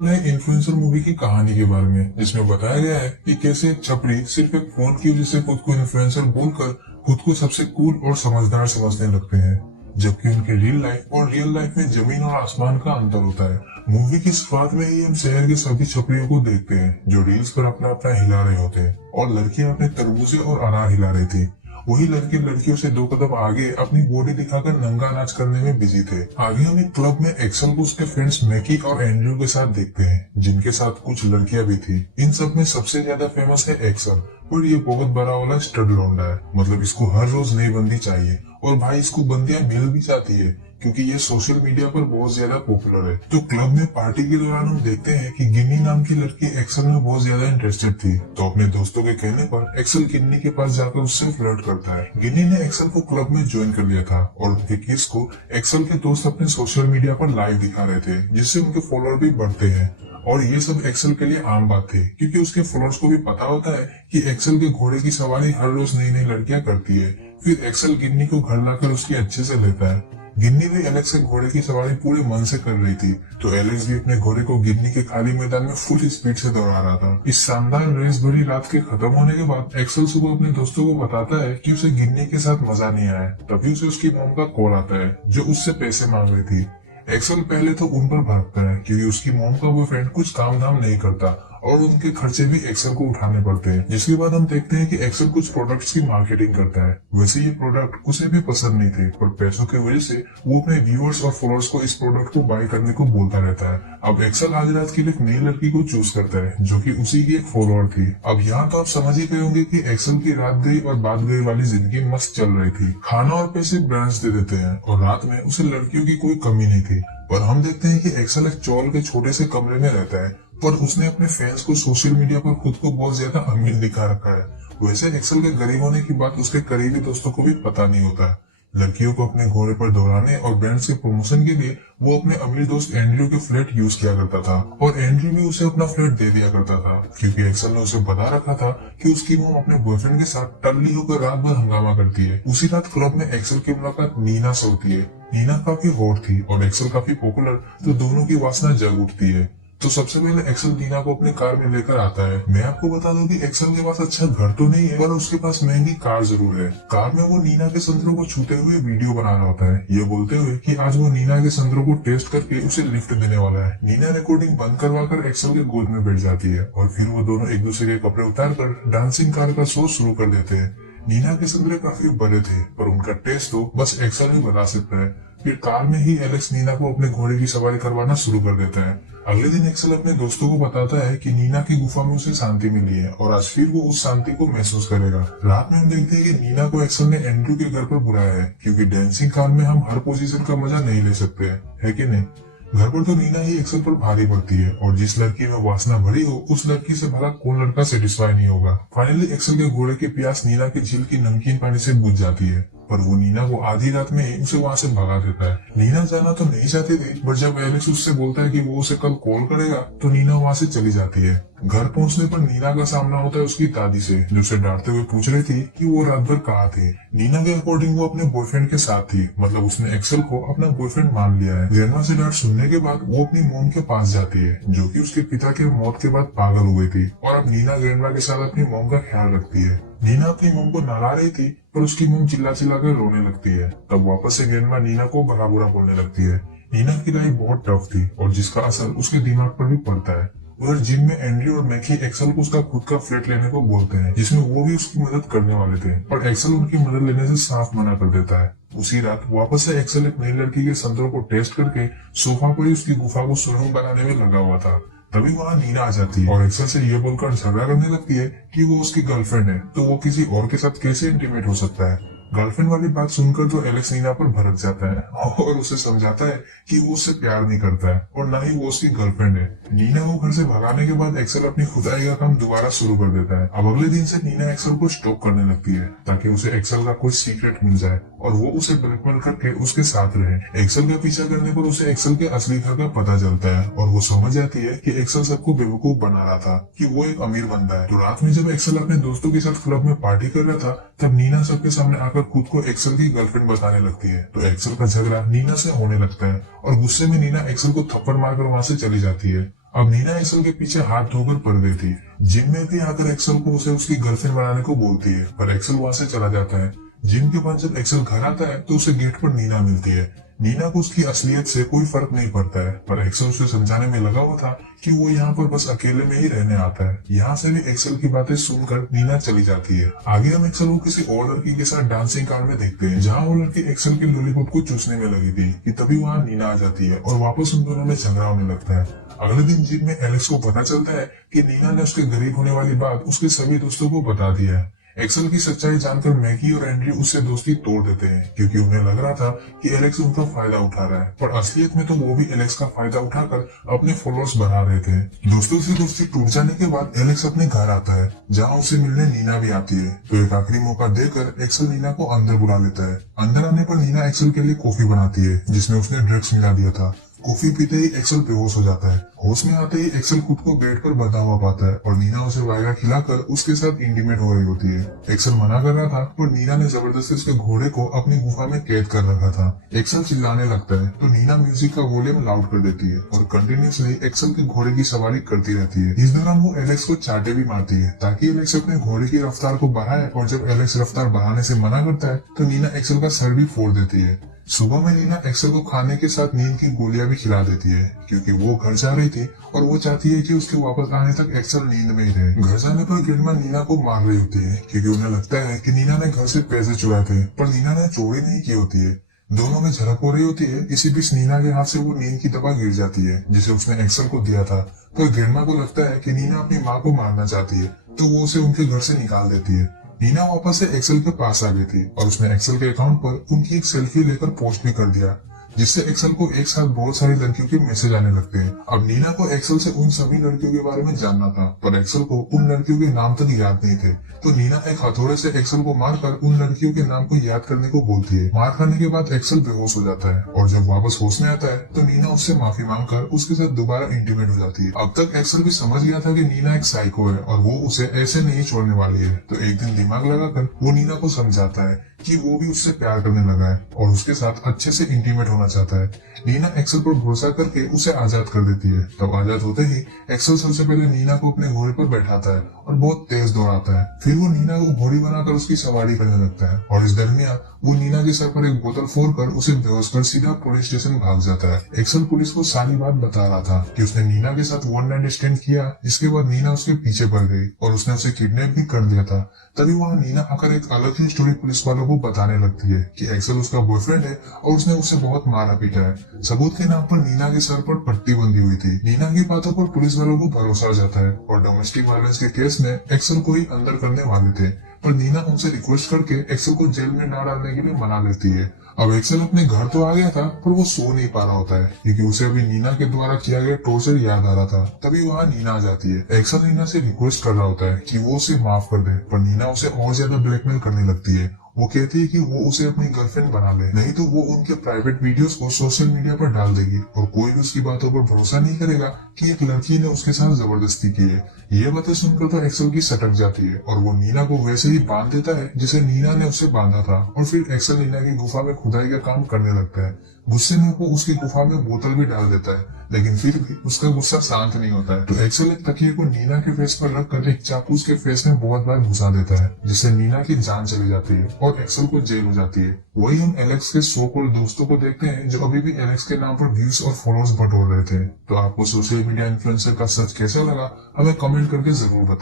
Influencer movie की कहानी के बारे में, जिसमें बताया गया है कि कैसे एक छपरी सिर्फ एक फोन की वजह से खुद को इन्फ्लुएंसर बोलकर खुद को सबसे कूल और समझदार समझने लगते हैं, जबकि उनके रियल लाइफ और रियल लाइफ में जमीन और आसमान का अंतर होता है। मूवी की शुरुआत में ही हम शहर के सभी छपरियों को देखते हैं जो रील्स पर अपना अपना हिला रहे होते हैं, और लड़कियां अपने तरबूजे और अनार हिला रही थी। वही लड़के लड़कियों से दो कदम आगे अपनी बॉडी दिखाकर नंगा नाच करने में बिजी थे। आगे हम एक क्लब में एक्सल को उसके फ्रेंड्स मैकी और एंड्रयू के साथ देखते हैं, जिनके साथ कुछ लड़कियां भी थी। इन सब में सबसे ज्यादा फेमस है एक्सल, और ये बहुत बड़ा वाला स्टड लौंडा है। मतलब इसको हर रोज नई बंदी चाहिए, और भाई इसको बंदियां मिल भी जाती है क्योंकि ये सोशल मीडिया पर बहुत ज्यादा पॉपुलर है। तो क्लब में पार्टी के दौरान हम देखते हैं कि गिन्नी नाम की लड़की एक्सल में बहुत ज्यादा इंटरेस्टेड थी, तो अपने दोस्तों के कहने पर एक्सल गिन्नी के पास जाकर उससे फ्लर्ट करता है। गिन्नी ने एक्सल को क्लब में ज्वाइन कर लिया था, और उनके किस को एक्सल के दोस्त अपने सोशल मीडिया पर लाइव दिखा रहे थे, जिससे उनके फॉलोअर भी बढ़ते हैं। और ये सब एक्सल के लिए आम बात थी, क्योंकि उसके फॉलोअर्स को भी पता होता है कि एक्सल के घोड़े की सवारी हर रोज नई नई लड़कियां करती है। फिर एक्सल गिन्नी को घर लाकर उसकी अच्छे से लेता है। गिन्नी भी एलेक्स के घोड़े की सवारी पूरे मन से कर रही थी, तो एलेक्स भी अपने घोड़े को गिन्नी के खाली मैदान में फुल स्पीड से दौड़ा रहा था। इस शानदार रेस भरी रात के खत्म होने के बाद एक्सल सुबह अपने दोस्तों को बताता है कि उसे गिन्नी के साथ मजा नहीं आया। तभी उसे उसकी मॉम का कॉल आता है, जो उससे पैसे मांग रही थी। एक्सल पहले तो उन पर भागता है क्योंकि उसकी मॉम का बॉयफ्रेंड कुछ काम धाम नहीं करता, और उनके खर्चे भी एक्सल को उठाने पड़ते हैं। जिसके बाद हम देखते हैं कि एक्सल कुछ प्रोडक्ट्स की मार्केटिंग करता है। वैसे ये प्रोडक्ट उसे भी पसंद नहीं थे, पर पैसों की वजह से वो अपने व्यूअर्स और फॉलोअर्स को इस प्रोडक्ट को बाय करने को बोलता रहता है। अब एक्सल आज रात के लिए एक नई लड़की को चूज करता है, जो कि उसी की एक फॉलोअर थी। अब यहाँ तो आप समझ ही गए होंगे कि एक्सल की रात गई और बात गई वाली जिंदगी मस्त चल रही थी। खाना और पैसे ब्रांड्स दे देते हैं, और रात में उसे लड़कियों की कोई कमी नहीं थी। पर हम देखते हैं कि एक्सल एक चौल के छोटे से कमरे में रहता है, पर उसने अपने फैंस को सोशल मीडिया पर खुद को बहुत ज्यादा अमीर दिखा रखा है। वैसे एक्सल के गरीब होने की बात उसके करीबी दोस्तों को भी पता नहीं होता। लड़कियों को अपने घोड़े पर दौड़ाने और ब्रांड्स के प्रमोशन के लिए वो अपने अमीर दोस्त एंड्रयू के फ्लैट यूज किया करता था, और एंड्रयू भी उसे अपना फ्लैट दे दिया करता था, क्योंकि एक्सल ने उसे बता रखा था कि उसकी मॉम अपने बॉयफ्रेंड के साथ टल्ली होकर रात भर हंगामा करती है। उसी रात क्लब में एक्सल की मुलाकात नीना से होती है। नीना काफी हॉट थी और एक्सल काफी पॉपुलर, तो दोनों की वासना जग उठती है। तो सबसे पहले एक्सल नीना को अपनी कार में लेकर आता है। मैं आपको बता दूं कि एक्सल के पास अच्छा घर तो नहीं है, पर उसके पास महंगी कार जरूर है। कार में वो नीना के संतरों को छूते हुए वीडियो बना रहा होता है, ये बोलते हुए कि आज वो नीना के संतरों को टेस्ट करके उसे लिफ्ट देने वाला है। नीना रिकॉर्डिंग बंद करवाकर एक्सल के गोद में बैठ जाती है, और फिर वो दोनों एक दूसरे के कपड़े उतार कर डांसिंग कार का शो शुरू कर देते हैं। नीना के संतरे काफी बड़े थे, पर उनका टेस्ट तो बस एक्सल ही बता सकता है। फिर कार में ही एलेक्स नीना को अपने घोड़े की सवारी करवाना शुरू कर देता है। अगले दिन एक्सल अपने दोस्तों को बताता है कि नीना की गुफा में उसे शांति मिली है, और आज फिर वो उस शांति को महसूस करेगा। रात में हम देखते हैं कि नीना को एक्सल ने एंड्रयू के घर पर बुलाया है, क्योंकि डांसिंग कार में हम हर पोजीशन का मजा नहीं ले सकते, है कि नहीं। घर पर तो नीना ही एक्सल पर भारी पड़ती है, और जिस लड़की में वासना भरी हो उस लड़की से भला कौन लड़का सेटिस्फाई नहीं होगा। फाइनली एक्सल के घोड़े की प्यास नीना की झील की नमकीन पानी से बुझ जाती है, पर वो नीना को आधी रात में ही उसे वहां से भगा देता है। नीना जाना तो नहीं चाहती थी, पर जब एलेक्स उससे बोलता है कि वो उसे कल कॉल करेगा, तो नीना वहां से चली जाती है। घर पहुंचने पर नीना का सामना होता है उसकी दादी से, जो उसे डांटते हुए पूछ रही थी कि वो रात भर कहाँ थी। नीना के अकॉर्डिंग वो अपने बॉयफ्रेंड के साथ थी, मतलब उसने एक्सल को अपना बॉयफ्रेंड मान लिया है। ग्रैंडमा से डांट सुनने के बाद वो अपनी मोम के पास जाती है, जो कि उसके पिता के मौत के बाद पागल हो गई थी, और अब नीना ग्रैंडमा के साथ अपनी मोम का ख्याल रखती है। नीना अपनी मोम को नहला रही थी, पर उसकी मोम चिल्ला चिल्ला कर रोने लगती है। तब वापस से ग्रैंडमा नीना को भला बुरा बोलने लगती है। नीना की लाइफ बहुत टफ थी, और जिसका असर उसके दिमाग पर भी पड़ता है। उधर जिम में एंड्रयू और मैकी एक्सल को उसका खुद का फ्लैट लेने को बोलते हैं, जिसमें वो भी उसकी मदद करने वाले थे, पर एक्सल उनकी मदद लेने से साफ मना कर देता है। उसी रात वापस से एक्सल एक नई लड़की के संतरों को टेस्ट करके सोफा पर ही उसकी गुफा को सुरंग बनाने में लगा हुआ था। तभी वहाँ नीना आ जाती है और एक्सल से ये बोलकर झगड़ा करने लगती है कि वो उसकी गर्लफ्रेंड है, तो वो किसी और के साथ कैसे इंटीमेट हो सकता है। गर्लफ्रेंड वाली बात सुनकर तो एलेक्स नीना पर भड़क जाता है और उसे समझाता है कि वो उससे प्यार नहीं करता है, और ना ही वो उसकी गर्लफ्रेंड है। नीना को घर से भगाने के बाद एक्सल अपनी खुदाई का काम दोबारा शुरू कर देता है। अब अगले दिन से नीना एक्सल को स्टॉक करने लगती है, ताकि उसे एक्सल का कोई सीक्रेट मिल जाए और वो उसे ब्लैकमेल करके उसके साथ रहे। एक्सल का पीछा करने पर उसे एक्सल के असली घर का पता चलता है, और वो समझ जाती है कि एक्सल सबको बेवकूफ बना रहा था, कि वो एक अमीर बंदा है। तो रात में जब एक्सल अपने दोस्तों के साथ क्लब में पार्टी कर रहा था, तब नीना सबके सामने आकर खुद को एक्सल की गर्लफ्रेंड बताने लगती है। तो एक्सल का झगड़ा नीना से होने लगता है, और गुस्से में नीना एक्सल को थप्पड़ मारकर वहां से चली जाती है। अब नीना एक्सल के पीछे हाथ धोकर पड़ गई थी। जिम में भी आकर एक्सल को उसे उसकी गर्लफ्रेंड बनाने को बोलती है, पर एक्सल वहां से चला जाता है। जिम के बाद जब एक्सल घर आता है तो उसे गेट पर नीना मिलती है। नीना को उसकी असलियत से कोई फर्क नहीं पड़ता है, पर एक्सल उसे समझाने में लगा हुआ था कि वो यहाँ पर बस अकेले में ही रहने आता है। यहाँ से भी एक्सल की बातें सुनकर नीना चली जाती है। आगे हम एक्सल को किसी और लड़की के साथ डांसिंग कार में देखते हैं, जहाँ वो लड़की एक्सल के लॉलीपॉप को चूसने में लगी थी कि तभी वहाँ नीना आ जाती है और वापस उन दोनों में झगड़ा होने लगता है। अगले दिन जिम में एलेक्स को पता चलता है कि नीना ने उसके गरीब होने वाली बात उसके सभी दोस्तों को बता दिया है। एक्सल की सच्चाई जानकर मैगी और एंड्रयू उससे दोस्ती तोड़ देते हैं, क्योंकि उन्हें लग रहा था कि एलेक्स उनका फायदा उठा रहा है, पर असलियत में तो वो भी एलेक्स का फायदा उठाकर अपने फॉलोअर्स बढ़ा रहे थे। दोस्तों से दोस्ती टूट जाने के बाद एलेक्स अपने घर आता है, जहाँ उसे मिलने नीना भी आती है। तो एक आखिरी मौका देकर एक्सल नीना को अंदर बुला लेता है। अंदर आने पर नीना एक्सल के लिए कॉफी बनाती है, जिसमें उसने ड्रग्स मिला दिया था। कॉफी पीते ही एक्सल बेहोश हो जाता है। होश में आते ही एक्सल खुद को बेड पर बंधा हुआ पाता है और नीना उसे वायरा खिलाकर उसके साथ इंटीमेट हो रही होती है। एक्सल मना कर रहा था, पर नीना ने जबरदस्ती उसके घोड़े को अपनी गुफा में कैद कर रखा था। एक्सल चिल्लाने लगता है तो नीना म्यूजिक का वॉल्यूम लाउड कर देती है और कंटिन्यूसली एक्सल के घोड़े की सवारी करती रहती है। इस दौरान वो एलेक्स को चाटे भी मारती है ताकि एलेक्स अपने घोड़े की रफ्तार को बढ़ाए, और जब एलेक्स रफ्तार बढ़ाने से मना करता है तो नीना एक्सल का सर भी फोड़ देती है। सुबह में नीना एक्सल को खाने के साथ नींद की गोलियां भी खिला देती है, क्योंकि वो घर जा रही थी और वो चाहती है कि उसके वापस आने तक एक्सल नींद में ही रहे। घर जाने पर ग्रैंडमा नीना को मार रही होती है, क्योंकि उन्हें लगता है कि नीना ने घर से पैसे चुराए थे, पर नीना ने चोरी नहीं की होती है। दोनों में झड़प हो रही होती है। इसी बीच नीना के हाथ से वो नींद की दवा गिर जाती है, जिसे उसने एक्सल को दिया था। पर ग्रैंडमा को लगता है कि नीना अपनी माँ को मारना चाहती है, तो वो उसे उनके घर से निकाल देती है। नीना वापस से एक्सल के पास आ गई थी और उसने एक्सल के अकाउंट पर उनकी एक सेल्फी लेकर पोस्ट भी कर दिया, जिससे एक्सल को एक साथ बहुत सारी लड़कियों के मैसेज आने लगते हैं। अब नीना को एक्सल से उन सभी लड़कियों के बारे में जानना था, पर एक्सल को उन लड़कियों के नाम तक याद नहीं थे। तो नीना एक हथौड़े से एक्सल को मारकर उन लड़कियों के नाम को याद करने को बोलती है। मार खाने के बाद एक्सल बेहोश हो जाता है और जब वापस होश में आता है तो नीना उससे माफी मांगकर उसके साथ दोबारा इंटीमेट हो जाती है। अब तक एक्सल भी समझ गया था कि नीना एक साइको है और वो उसे ऐसे नहीं छोड़ने वाली है। तो एक दिन दिमाग लगाकर वो नीना को समझाता है कि वो भी उससे प्यार करने लगा है और उसके साथ अच्छे से इंटीमेट होना चाहता है। नीना एक्सल पर भरोसा करके उसे आजाद कर देती है। तब आजाद होते ही एक्सल सबसे पहले नीना को अपने घोड़े पर बैठाता है और बहुत तेज दौड़ाता है। फिर वो नीना को घोड़ी बनाकर उसकी सवारी करने लगता है और इस दरमियान वो नीना के सर पर एक बोतल फोड़कर उसे बेहोश कर सीधा पुलिस स्टेशन भाग जाता है। एक्सल पुलिस को सारी बात बता रहा था कि उसने नीना के साथ वन नाइट स्टैंड किया, जिसके बाद नीना उसके पीछे पड़ गई और उसने उसे किडनैप भी कर दिया था। तभी वहाँ नीना आकर एक अलग ही स्टोरी पुलिस वालों को बताने लगती है कि एक्सल उसका बॉयफ्रेंड है और उसने उसे बहुत मारा पीटा है। सबूत के नाम पर नीना के सर पर पट्टी बंधी हुई थी। नीना की बातों पर पुलिस वालों को भरोसा आ जाता है और डोमेस्टिक वायलेंस के केस में एक्सल को ही अंदर करने वाले थे, पर नीना उनसे रिक्वेस्ट करके एक्सल को जेल में ना डालने के लिए मना लेती है। अब एक्सल अपने घर तो आ गया था, पर वो सो नहीं पा रहा होता है, क्योंकि उसे अभी नीना के द्वारा किया गया टॉर्चर याद आ रहा था। तभी वहाँ नीना आ जाती है। एक्सल नीना से रिक्वेस्ट कर रहा होता है कि वो उसे माफ कर दे, पर नीना उसे और ज्यादा ब्लैकमेल करने लगती है। वो कहती है कि वो उसे अपनी गर्लफ्रेंड बना ले, नहीं तो वो उनके प्राइवेट वीडियोस को सोशल मीडिया पर डाल देगी और कोई भी उसकी बातों पर भरोसा नहीं करेगा कि एक लड़की ने उसके साथ जबरदस्ती की है। ये बातें सुनकर तो एक्सल की सटक जाती है और वो नीना को वैसे ही बांध देता है जिसे नीना ने उसे बांधा था, और फिर एक्सल नीना की गुफा में खुदाई का काम करने लगता है। गुस्से में वो उसकी गुफा में बोतल भी डाल देता है, लेकिन फिर भी उसका गुस्सा शांत नहीं होता है। तो एक्सल एक तकिए को नीना के फेस पर रखकर एक चाकू उसके फेस में बहुत बार घुसा देता है, जिससे नीना की जान चली जाती है और एक्सल को जेल हो जाती है। वही हम एलेक्स के सो कॉल्ड दोस्तों को देखते हैं, जो अभी भी एलेक्स के नाम पर व्यूज और फॉलोअर्स बटोर रहे थे। तो आपको सोशल मीडिया इन्फ्लुएंसर का सच कैसा लगा, हमें कमेंट करके जरूर बताएं।